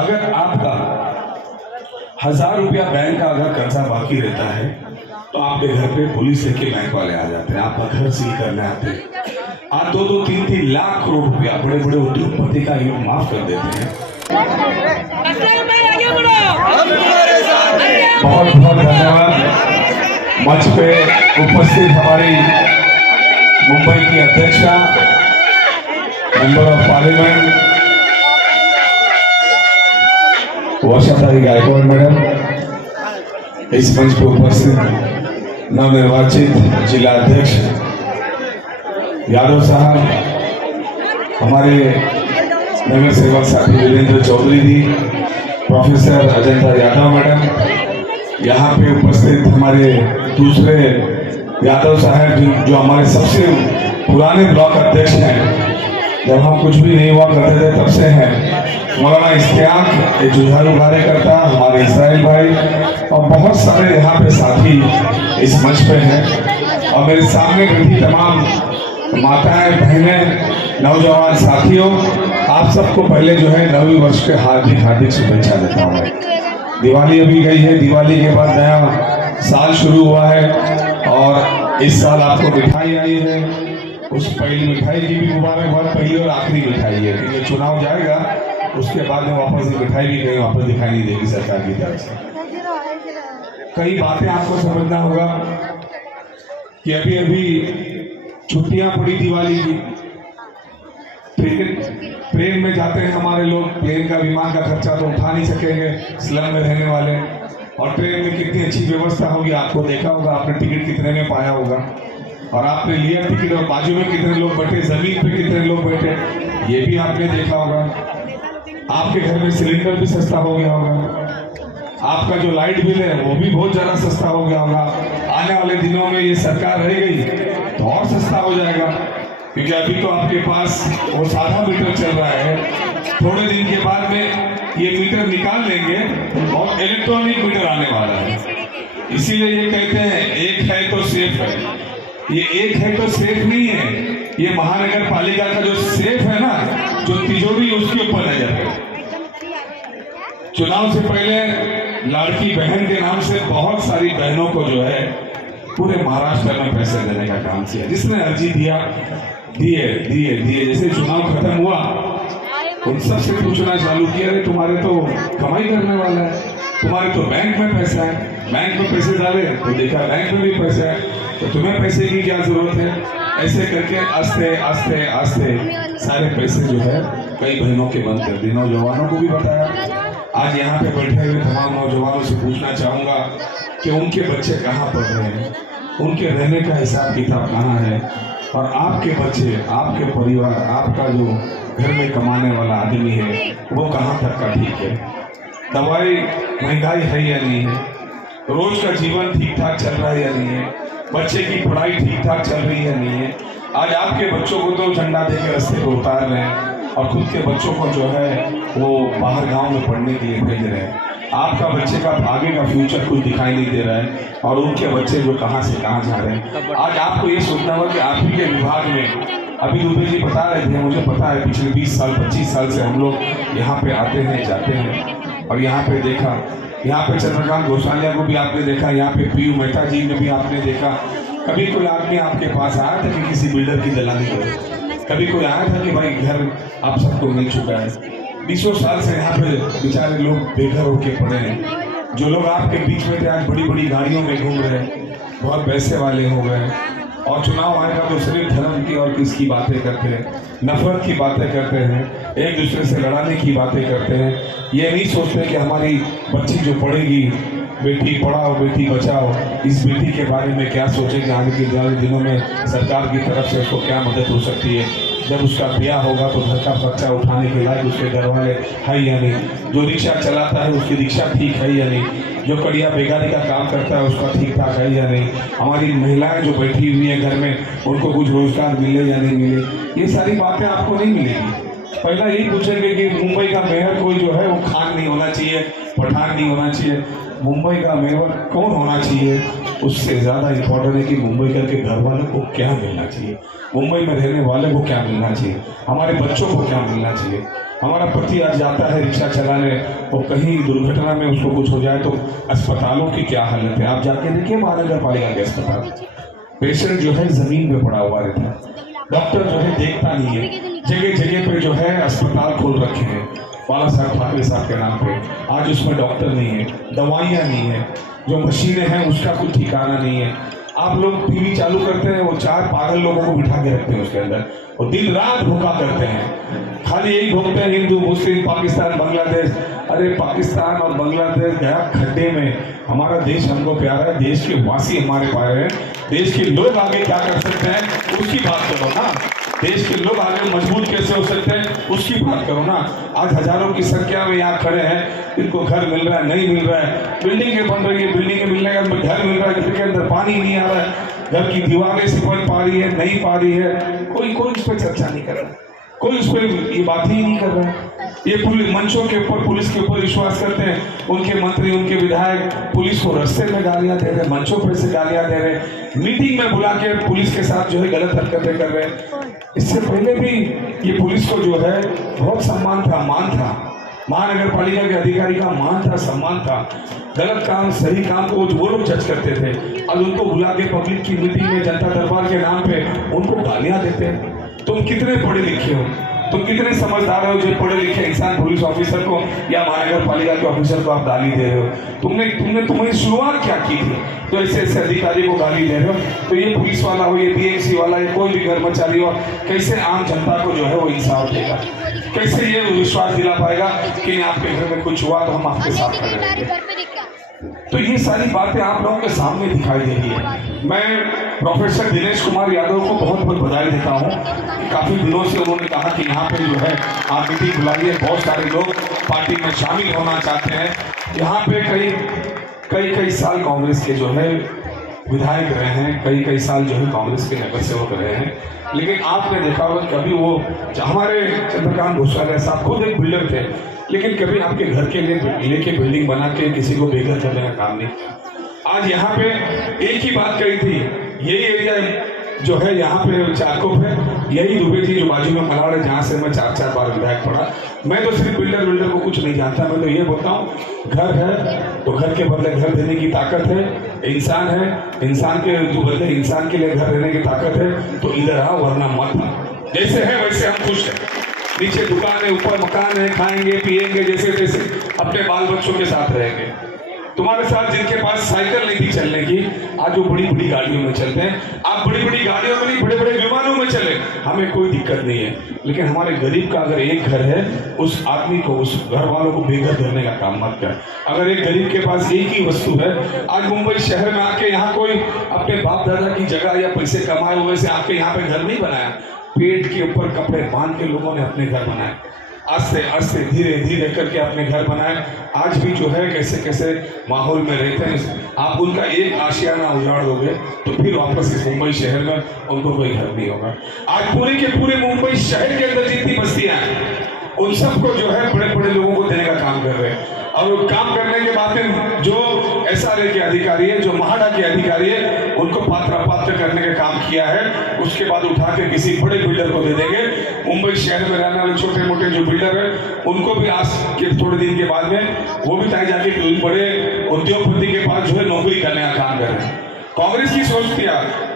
अगर आपका 1000 रुपया बैंक का अगर कर्जा बाकी रहता है तो आपके घर पे पुलिस के बैंक वाले आ जाते हैं, आपका घर सील करने आते हैं। आप 2-2, 3-3 लाख करोड़ रुपया बड़े बड़े उद्योगपति का ये माफ कर देते हैं। बहुत बहुत धन्यवाद। मंच पे उपस्थित हमारी मुंबई की अध्यक्षा, member of parliament Varshatai Gaikwad madam, इस मंच पर उपस्थित नवनिर्वाचित जिला अध्यक्ष यादव साहब, हमारे नगर सेवक साथी वीरेंद्र चौधरी जी, प्रोफेसर अजंता यादव मैडम, यहाँ पे उपस्थित हमारे दूसरे यादव साहब जो हमारे सबसे पुराने ब्लॉक अध्यक्ष हैं, जब हम कुछ भी नहीं हुआ करते थे तब से हैं, मौलाना इश्तियाक, एक जुझारू कार्यकर्ता, हमारे इसराइल भाई और बहुत सारे यहाँ पे साथी इस मंच पे हैं। और मेरे सामने बैठी तमाम माताएं, बहनें, नौजवान साथियों, आप सबको पहले जो है नवीं वर्ष के हार्दिक हार्दिक शुभेच्छा देता हूँ। दिवाली अभी गई है, दिवाली के बाद नया साल शुरू हुआ है और इस साल आपको मिठाई आई है। उस पहली मिठाई की भी मुबारकबाद, पहली और आखिरी मिठाई है, क्योंकि चुनाव जाएगा उसके बाद में वापस मिठाई भी कहीं वापस दिखाई नहीं देगी सरकार की तरफ से। कई बातें आपको समझना होगा कि अभी अभी छुट्टियां पड़ी दिवाली की, ट्रेन में जाते हैं हमारे लोग, प्लेन का विमान का खर्चा तो उठा नहीं सकेंगे स्लम में रहने वाले, और ट्रेन में कितनी अच्छी व्यवस्था होगी आपको देखा होगा, आपने टिकट कितने में पाया होगा और आपने लिया टिकट और बाजू में कितने लोग बैठे, जमीन पे कितने लोग बैठे, ये भी आपने देखा होगा। आपके घर में सिलेंडर भी सस्ता हो गया होगा, आपका जो लाइट बिल है वो भी बहुत ज्यादा सस्ता हो गया होगा। आने वाले दिनों में ये सरकार रह गई तो और सस्ता हो जाएगा, क्योंकि अभी तो आपके पास वो सादा मीटर चल रहा है, थोड़े दिन के बाद में ये मीटर निकाल लेंगे और इलेक्ट्रॉनिक मीटर आने वाला है। इसीलिए ये कहते हैं एक है तो सेफ है। ये एक है तो सेफ नहीं है, ये महानगर पालिका का जो सेफ है ना, जो तिजोरी उसके ऊपर नजर है। चुनाव से पहले लाड़की बहन के नाम से बहुत सारी बहनों को जो है पूरे महाराष्ट्र में पैसे देने का काम किया, जिसने अर्जी दिया दिए दिए दिए। जैसे चुनाव खत्म हुआ उन सबसे पूछना चालू किया, अरे तुम्हारे तो कमाई करने वाला है, तुम्हारे तो बैंक में पैसा है, बैंक में पैसे डाले तो देखा बैंक में भी पैसा है, तो तुम्हें पैसे की क्या जरूरत है। ऐसे करके आस्ते आस्ते आस्ते सारे पैसे जो है कई बहनों के बंद कर दिए। नौजवानों को भी बताया। आज यहाँ पे बैठे हुए तमाम नौजवानों से पूछना चाहूंगा कि उनके बच्चे कहाँ पढ़ रहे हैं, उनके रहने का हिसाब किताब कहाँ है, और आपके बच्चे, आपके परिवार, आपका जो घर में कमाने वाला आदमी है वो कहाँ तक का ठीक है। दवाई महंगाई है या नहीं है, रोज का जीवन ठीक ठाक चल रहा है या नहीं है, बच्चे की पढ़ाई ठीक ठाक चल रही है नहीं है। आज आपके बच्चों को तो झंडा देकर रास्ते को उतार रहे हैं और खुद के बच्चों को जो है वो बाहर गांव में पढ़ने के लिए भेज रहे हैं। आपका बच्चे का आगे का फ्यूचर कुछ दिखाई नहीं दे रहा है और उनके बच्चे जो कहाँ से कहाँ जा रहे हैं। आज आपको ये सोचना होगा कि आप ही के विभाग में, अभी दुबे जी बता रहे थे, मुझे पता है पिछले 20 साल 25 साल से हम लोग यहाँ पे आते हैं जाते हैं और यहाँ पे देखा, यहाँ पे चंद्रकांत घोषालिया को भी आपने देखा, यहाँ पे पीयू मेहता जी ने भी आपने देखा। कभी कोई आदमी आपके पास आया था कि किसी बिल्डर की दलाली करे, कभी कोई आया था कि भाई घर आप सबको मिल चुका है। 20 साल से यहाँ पे बेचारे लोग बेघर होके पड़े हैं। जो लोग आपके बीच में थे आज बड़ी बड़ी गाड़ियों में घूम रहे हैं, बहुत पैसे वाले हो गए, और चुनाव आएगा तो सिर्फ धर्म की और किसकी बातें करते हैं, नफरत की बातें करते हैं, एक दूसरे से लड़ाने की बातें करते हैं। ये नहीं सोचते कि हमारी बच्ची जो पढ़ेगी, बेटी पढ़ाओ बेटी बचाओ, इस बेटी के बारे में क्या सोचेंगे, आने के दिनों में सरकार की तरफ से उसको क्या मदद हो सकती है। जब उसका ब्याह होगा तो घर का खर्चा उठाने के लायक उसके घर वाले है या नहीं, जो रिक्शा चलाता है उसकी रिक्शा ठीक है या नहीं, जो कड़िया बेगारी का काम करता है उसका ठीक ठाक है या नहीं, हमारी महिलाएं जो बैठी हुई है घर में उनको कुछ रोजगार मिले या नहीं मिले, ये सारी बातें आपको नहीं मिलेगी। पहला यही पूछेंगे कि मुंबई का मेयर कोई जो है वो खान नहीं होना चाहिए, पठान नहीं होना चाहिए, मुंबई का मेयर कौन होना चाहिए, उससे ज़्यादा इम्पोर्टेंट है कि मुंबई के घर वालों को क्या मिलना चाहिए, मुंबई में रहने वाले को क्या मिलना चाहिए, हमारे बच्चों को क्या मिलना चाहिए। हमारा पति आज जाता है रिक्शा चलाने, और कहीं दुर्घटना में उसको कुछ हो जाए तो अस्पतालों की क्या हालत है। आप जाके देखिए महानगर पालिका के अस्पताल, पेशेंट जो है जमीन पे पड़ा हुआ रहता है, डॉक्टर जो है देखता नहीं है। जगह जगह पे जो है अस्पताल खोल रखे हैं बाला साहब ठाकरे साहब के नाम पे, आज उसमें डॉक्टर नहीं है, दवाइयाँ नहीं है, जो मशीनें हैं उसका कोई ठिकाना नहीं है। आप लोग टीवी चालू करते हैं, वो 4 पागल लोगों को बिठा के रखते हैं उसके अंदर, और दिन रात भूखा करते हैं, खाली यही भोगते हैं हिंदू मुस्लिम पाकिस्तान बांग्लादेश। अरे पाकिस्तान और बांग्लादेश गया खड्डे में, हमारा देश हमको प्यारा है, देश के वासी हमारे प्यारे हैं, देश के लोग आगे क्या कर सकते हैं उसकी बात करो ना, देश के लोग आगे मजबूत कैसे हो सकते हैं उसकी बात करो ना। आज हजारों की संख्या में यहाँ खड़े हैं, इनको घर मिल रहा है नहीं मिल रहा है, बिल्डिंगें बन रही है, बिल्डिंगें मिलने का घर मिल रहा है, घर के अंदर पानी नहीं आ रहा है, घर की दीवारें सिमट पा रही है नहीं पा रही है, कोई इस पर चर्चा नहीं कर रहा, कोई उस पर ये बात ही नहीं कर रहा है। ये मंचों के ऊपर पुलिस के ऊपर विश्वास करते हैं, उनके मंत्री उनके विधायक पुलिस को रास्ते में गालियां दे रहे, मंचों पर से गालियां दे रहे, मीटिंग में बुला के पुलिस के साथ जो है गलत हरकतें कर रहे। इससे पहले भी ये पुलिस को जो है बहुत सम्मान था, मान था, महानगर पालिका के अधिकारी का मान था, सम्मान था, गलत काम सही काम को वो लोग जज करते थे। अब उनको बुला के पब्लिक की मीटिंग में जनता दरबार के नाम पे उनको गालियां देते हैं। तुम कितने पढ़े लिखे हो, तुम कितने समझदार हो जो पढ़े लिखे इंसान पुलिस ऑफिसर को या महानगर पालिका के ऑफिसर को आप गाली दे रहे हो। तुमने शुरुआत क्या की थी तो ऐसे अधिकारी को गाली दे रहे हो। तो ये पुलिस वाला हो, ये बीएमसी वाला, ये कोई भी कर्मचारी हो, कैसे आम जनता को जो है वो इंसाफ देगा, कैसे ये विश्वास दिला पाएगा कि आपके घर में कुछ हुआ तो हम आपके साथ खड़े रहेंगे। तो ये सारी बातें आप लोगों के सामने दिखाई दे रही है। मैं प्रोफेसर दिनेश कुमार यादव को बहुत बहुत बधाई देता हूँ। काफ़ी दिनों से उन्होंने कहा कि यहाँ पे जो है आप मीटिंग बुलाइए, बहुत सारे लोग पार्टी में शामिल होना चाहते हैं। यहाँ पे कई साल कांग्रेस के जो है विधायक रहे हैं, कई साल जो है कांग्रेस के नगर सेवक रहे हैं, लेकिन आपने देखा होगा कभी वो हमारे चंद्रकांत घोषाल साहब खुद एक बिल्डर थे, लेकिन कभी आपके घर के लिए लेके बिल्डिंग बना के किसी को बेघर करने का काम नहीं। आज यहाँ पे एक ही बात कही थी, यही एरिया जो है यहाँ पे चारकोप है, यही दुबे जी जो बाजू में मलाड़ है जहाँ से मैं 4 बार विधायक पढ़ा। मैं तो सिर्फ बिल्डर को कुछ नहीं जानता, मैं तो ये बोलता हूँ घर है तो घर के बदले घर देने की ताकत है, इंसान है इंसान के जो बदले इंसान के लिए घर देने की ताकत है, तो इधर आओ वरना मत। जैसे है वैसे हम खुश हैं, नीचे दुकान है ऊपर मकान है, खाएंगे पिएंगे जैसे तैसे अपने बाल बच्चों के साथ रहेंगे। तुम्हारे साथ जिनके पास साइकिल नहीं थी चलने की, आज वो बड़ी बड़ी गाड़ियों में चलते हैं। आप बड़ी बड़ी गाड़ियों में नहीं, बड़े बड़े विमानों में चले, हमें कोई दिक्कत नहीं है। लेकिन हमारे गरीब का अगर एक घर है, उस आदमी को, उस घर वालों को बेघर करने का काम मत कर। अगर एक गरीब के पास एक ही वस्तु है, आज मुंबई शहर में आके यहाँ कोई अपने बाप दादा की जगह या पैसे कमाए हुए से आके यहाँ पे घर नहीं बनाया, पेट के ऊपर कपड़े बांध के लोगों ने अपने घर बनाए, आस्ते आस्ते धीरे धीरे करके अपने घर बनाए। आज भी जो है कैसे कैसे माहौल में रहते हैं, आप उनका एक आशियाना उजाड़ दोगे तो फिर वापस इस मुंबई शहर में उनको कोई घर नहीं होगा। आज पूरे के पूरे मुंबई शहर के अंदर जितनी बस्तियां हैं उन सबको जो है बड़े बड़े लोगों को देने का काम कर रहे हैं। और काम करने के बाद में जो SRA के अधिकारी है, जो महाडा के अधिकारी है, उनको पात्र करने का काम किया है, उसके बाद उठा के किसी बड़े बिल्डर को दे देंगे। मुंबई शहर में रहने वाले छोटे मोटे जो बिल्डर है उनको भी आज के थोड़े दिन के बाद में वो भी तय जाके बड़े उद्योगपति के पास जो है नौकरी करने का काम कर रहे हैं। कांग्रेस की सोच थी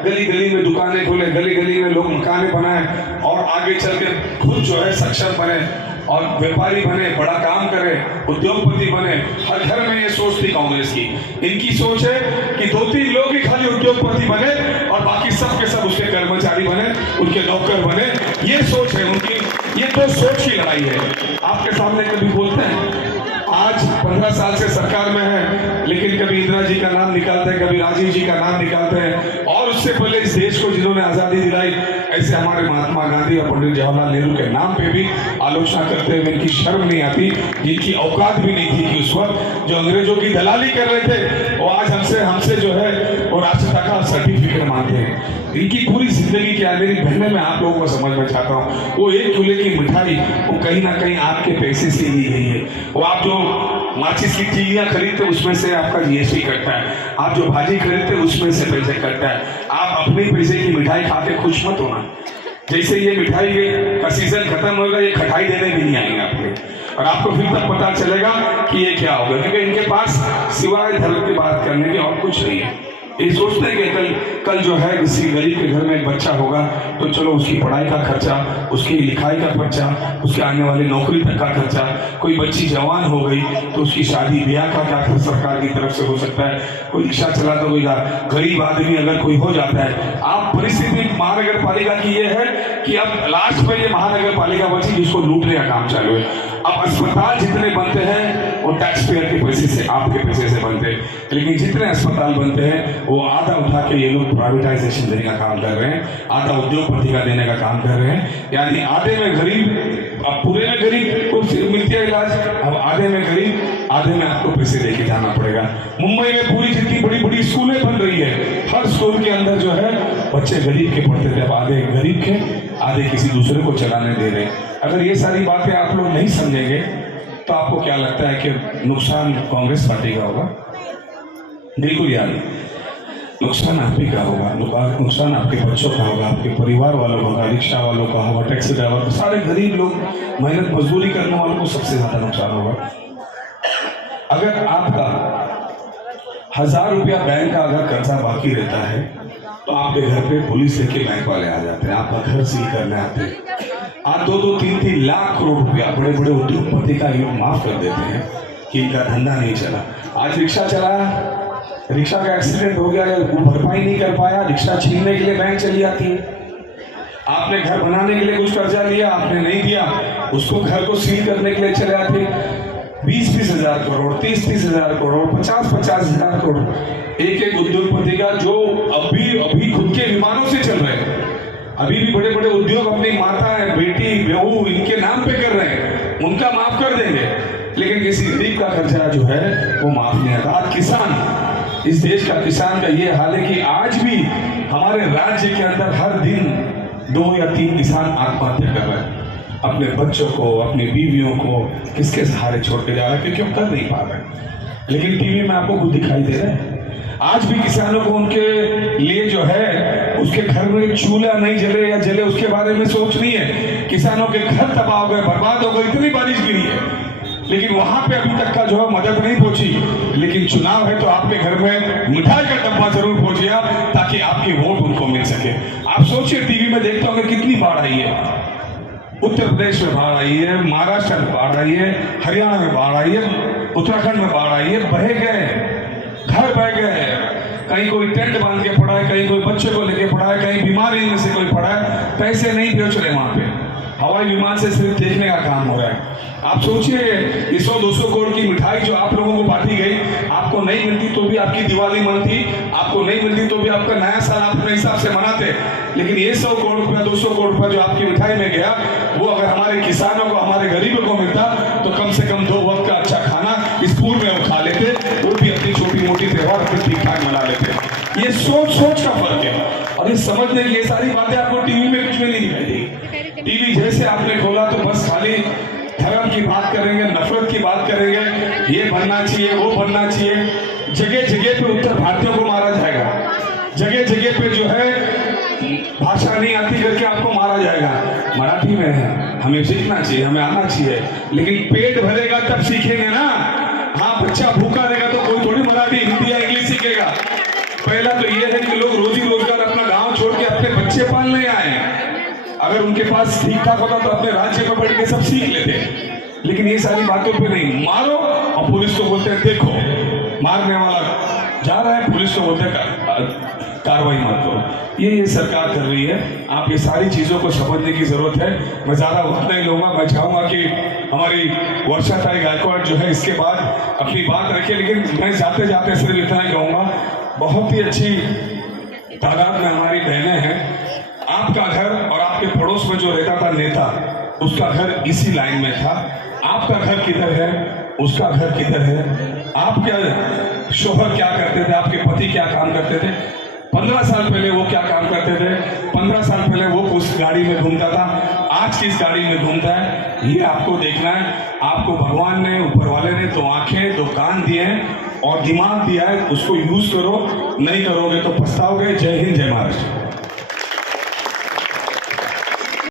गली गली में दुकानें खोले, गली गली में लोग मकाने बनाए और आगे चल के खुद जो है सक्षम बने और व्यापारी बने, बड़ा काम करें, उद्योगपति बने। हर घर में ये सोच थी कांग्रेस की। इनकी सोच है कि 2-3 लोग ही खाली उद्योगपति बने और बाकी सब के सब उसके कर्मचारी बने, उनके नौकर बने। ये सोच है उनकी, ये तो सोच की लड़ाई है। आपके सामने कभी बोलते हैं, आज 15 साल से सरकार में है, लेकिन कभी इंदिरा जी का नाम निकालते हैं, कभी राजीव जी का नाम निकालते हैं, और उससे पहले इस देश को जिन्होंने आजादी दिलाई ऐसे हमारे महात्मा गांधी और पंडित जवाहरलाल नेहरू के नाम पे भी आलोचना करते हुए इनकी शर्म नहीं आती, जिनकी औकात भी नहीं थी कि उस वक्त जो अंग्रेजों की दलाली कर रहे थे वो आज हमसे जो है वो राष्ट्रपिता का सर्टिफिकेट मांगते हैं। इनकी पूरी जिंदगी क्या है, मेरी बहनें मैं आप लोगों को समझना चाहता हूँ। वो 1 किलो की मिठाई वो कहीं ना कहीं आपके पैसे से ली गई है। वो आप जो माचिस की तीलियां खरीदते उसमें से आपका GST कटता है, आप जो भाजी खरीदते उसमें से पैसे कटता है। आप अपने पैसे की मिठाई खा के खुश मत होना। जैसे ये मिठाई का सीजन खत्म होगा, ये खटाई देने भी नहीं आएंगे आपको। और आपको फिर तब पता चलेगा कि ये क्या होगा, क्योंकि इनके पास सिवाय धर्म की बात करने के और कुछ नहीं है। ये सोचते हैं कि कल जो है किसी गरीब के घर में एक बच्चा होगा तो चलो उसकी पढ़ाई का खर्चा, उसकी लिखाई का खर्चा, उसके आने वाली नौकरी तक का खर्चा, कोई बच्ची जवान हो गई तो उसकी शादी ब्याह का क्या खर्च सरकार की तरफ से हो सकता है, कोई रिक्शा चलाता होगा, गरीब आदमी अगर कोई हो जाता है। आप परिस्थिति महानगर पालिका की ये है कि अब लास्ट में ये महानगर पालिका बची जिसको लूटने का काम चालू है। अब अस्पताल जितने बनते हैं वो टैक्स पेयर के पैसे से, आपके पैसे से बनते हैं, लेकिन जितने अस्पताल बनते हैं वो आधा उठा के ये लोग प्राइवेटाइजेशन देने का काम कर रहे हैं, आधा उद्योगपति का देने का काम कर रहे हैं। यानी आधे में गरीब, अब पूरे में गरीब को मिलती है इलाज, अब आधे में गरीब, आधे में आपको पैसे लेके जाना पड़ेगा। मुंबई में पूरी जितनी बड़ी बड़ी स्कूलें बन रही है, हर स्कूल के अंदर जो है बच्चे गरीब के पढ़ते थे, अब आधे गरीब के, आधे किसी दूसरे को चलाने दे रहे हैं। अगर ये सारी बातें आप लोग नहीं समझेंगे तो आपको क्या लगता है कि नुकसान कांग्रेस पार्टी का होगा? बिल्कुल यार, नुकसान आप ही का होगा, नुकसान आपके बच्चों का होगा, आपके परिवार वालों का होगा, रिक्शा वालों का होगा, टैक्सी ड्राइवर, सारे गरीब लोग, मेहनत मजदूरी करने वालों को सबसे ज्यादा नुकसान होगा। अगर आपका 1000 रुपया बैंक का अगर कर्जा बाकी रहता है तो आपके घर पे पुलिस लेके बैंक वाले आ जाते हैं, आपका घर सील करने आते हैं। आप 2-2, 3-3 लाख करोड़ रुपया बड़े बड़े उद्योगपति का ये माफ कर देते हैं कि इनका धंधा नहीं चला। आज रिक्शा चलाया, रिक्शा का एक्सीडेंट हो गया, वो भरपाई नहीं कर पाया, रिक्शा छीनने के लिए बैंक चली आती है। आपने घर बनाने के लिए कुछ कर्जा लिया, आपने नहीं दिया, उसको घर को सील करने के लिए चले आते 20-20 हजार करोड़, 30-30 हजार करोड़, 50-50 हजार करोड़ एक एक उद्योगपति का, जो अभी खुद के विमानों से चल रहे हैं। अभी भी बड़े बड़े उद्योग अपनी माता है, बेटी, बहू इनके नाम पे कर रहे हैं, उनका माफ कर देंगे, लेकिन किसी गरीब का खर्चा जो है वो माफ नहीं आता। आज किसान, इस देश का किसान का ये हाल है कि आज भी हमारे राज्य के अंदर हर दिन 2 या 3 किसान आत्महत्या कर रहे हैं, अपने बच्चों को, अपनी बीवियों को किसके सहारे छोड़ के जा रहे हैं, क्योंकि कर नहीं पा रहे। लेकिन टीवी में आपको कुछ दिखाई दे रहा है। आज भी किसानों को उनके लिए जो है उसके घर में चूल्हा नहीं जले या जले उसके बारे में सोच नहीं है। किसानों के घर तबाह हो गए, बर्बाद हो गए, इतनी बारिश गिरी है, लेकिन वहां पे अभी तक का जो है मदद नहीं पहुंची। लेकिन चुनाव है तो आपके घर में मिठाई का डब्बा जरूर पहुंच गया ताकि आपकी वोट उनको मिल सके। आप सोचिए, टीवी में देखते होंगे कितनी बाढ़ आई है, उत्तर प्रदेश में बाढ़ आई है, महाराष्ट्र में बाढ़ आई है, हरियाणा में बाढ़ आई है, उत्तराखंड में बाढ़ आई है, बह गए, घर बह गए, कहीं कोई टेंट बांध के पड़ा है, कहीं कोई बच्चे को लेके पड़ा है, कहीं बीमारी में से कोई पड़ा है, पैसे नहीं पहुंच रहे वहां पे, हवाई विमान से सिर्फ देखने का काम हो रहा है। आप सोचिए, ये 100-200 करोड़ की मिठाई जो आप लोगों को बांटी गई, आपको नहीं मिलती तो भी आपकी दिवाली मनती, आपको नहीं मिलती तो भी आपका नया साल आप अपने हिसाब से मनाते, लेकिन ये 100 करोड़ रुपया, 200 करोड़ रुपया जो आपकी मिठाई में गया, वो अगर हमारे किसानों को, हमारे गरीबों को मिलता तो कम से कम 2 वक्त का अच्छा खाना इस पूर्व में वो खा लेते, वो भी अपनी छोटी मोटी त्योहार अपने ठीक ठाक मना लेते। ये सोच का फर्क है, और ये समझने की ये सारी बातें आपको टीवी में कुछ में नहीं दिखाई देगी। टीवी जैसे आपने खोला तो बस खाली धर्म की बात करेंगे, नफरत की बात करेंगे, ये बनना चाहिए, वो बनना चाहिए। जगह जगह पे उत्तर भारतीयों को मारा जाएगा, जगह जगह पे जो है भाषा नहीं आती करके आपको मारा जाएगा। मराठी में है, हमें सीखना चाहिए, हमें आना चाहिए, लेकिन पेट भरेगा तब सीखेंगे ना। हाँ, बच्चा भूखा रहेगा तो कोई थोड़ी मराठी, हिंदी या इंग्लिश सीखेगा। पहला तो ये है कि लोग रोजी रोजगार अपना गांव छोड़ के अपने बच्चे पालने आए, अगर उनके पास ठीक ठाक होता तो अपने राज्य में बैठ के सब सीख लेते, लेकिन ये सारी बातों पे नहीं। मारो और पुलिस को बोलते हैं देखो मारने वाला जा रहा है, पुलिस को बोलते हैं कार्रवाई मत करो। ये सरकार कर रही है। आप ये सारी चीजों को समझने की जरूरत है। मैं ज्यादा वक्त नहीं लूंगा, मैं चाहूंगा कि हमारी वर्षाताई गायकवाड़ जो है इसके बाद अपनी बात रखे, लेकिन मैं जाते जाते सिर्फ इतना ही कहूंगा, बहुत ही अच्छी तादाद में हमारी बहनें हैं। आपका घर और आपके पड़ोस में जो रहता था नेता, उसका घर इसी लाइन में था। आपका घर किधर है, उसका घर किधर है, आपके शोहर क्या करते थे, आपके पति क्या काम करते थे, 15 साल पहले वो क्या काम करते थे, 15 साल पहले वो उस गाड़ी में घूमता था, आज किस गाड़ी में घूमता है, ये आपको देखना है। आपको भगवान ने, ऊपर वाले ने 2 आंखें 2 कान दिए हैं और दिमाग दिया है, उसको यूज करो। नहीं करोगे तो पछताओगे। जय हिंद, जय महाराष्ट्र।